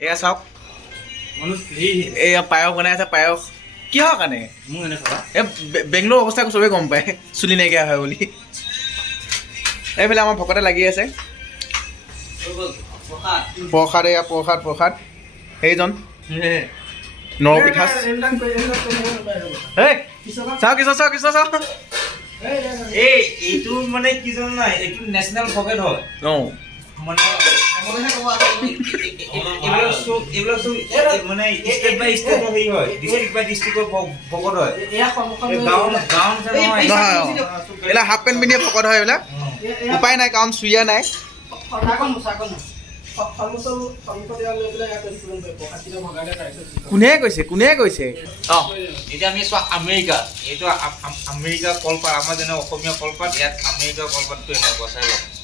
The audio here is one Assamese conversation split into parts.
এয়া চাওক এয়া পায়স বনাই আছে পায়স কিহৰ কাৰণে এই বেংগলোৰ অৱস্থা চবেই গম পায় চুলি নাইকিয়া হয় বুলি এইফালে আমাৰ ভকতে লাগি আছে প্ৰসাদ এয়া প্ৰসাদ সেইজন নৰপিঠা চাওক চাওক এইটো মানে কি জানো নাই এইটো নেশ্যনেল ভকেট হয় মানে মানে ষ্টেট বাই ষ্টেট হেৰি হয় ডিষ্ট্ৰিক্ট বাই ডিষ্ট্ৰিক্টৰ ভকত হয় এইবিলাক হাফ পেণ্ট পিন্ধিয়ে ভকত হয় এইবিলাক উপায় নাই কাৰণ চুইয়া নাই কোনে কৈছে অঁ এতিয়া আমি চোৱা আমেৰিকা এইটো আমেৰিকা কলপাত আমাৰ যেনে অসমীয়া কলপাত ইয়াত আমেৰিকা কলপাতটো এনেকুৱা চাই লওক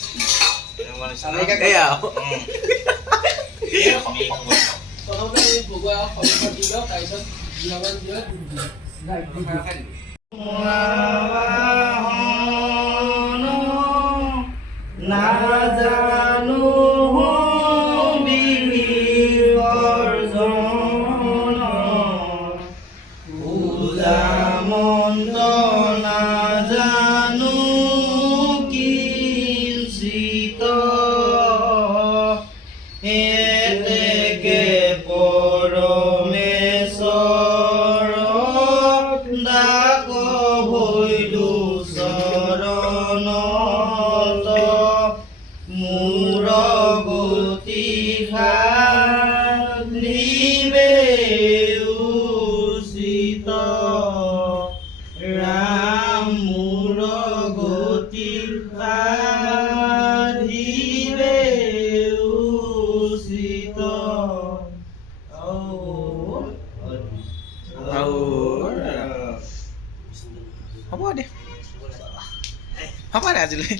হ'ব দে আজিলৈ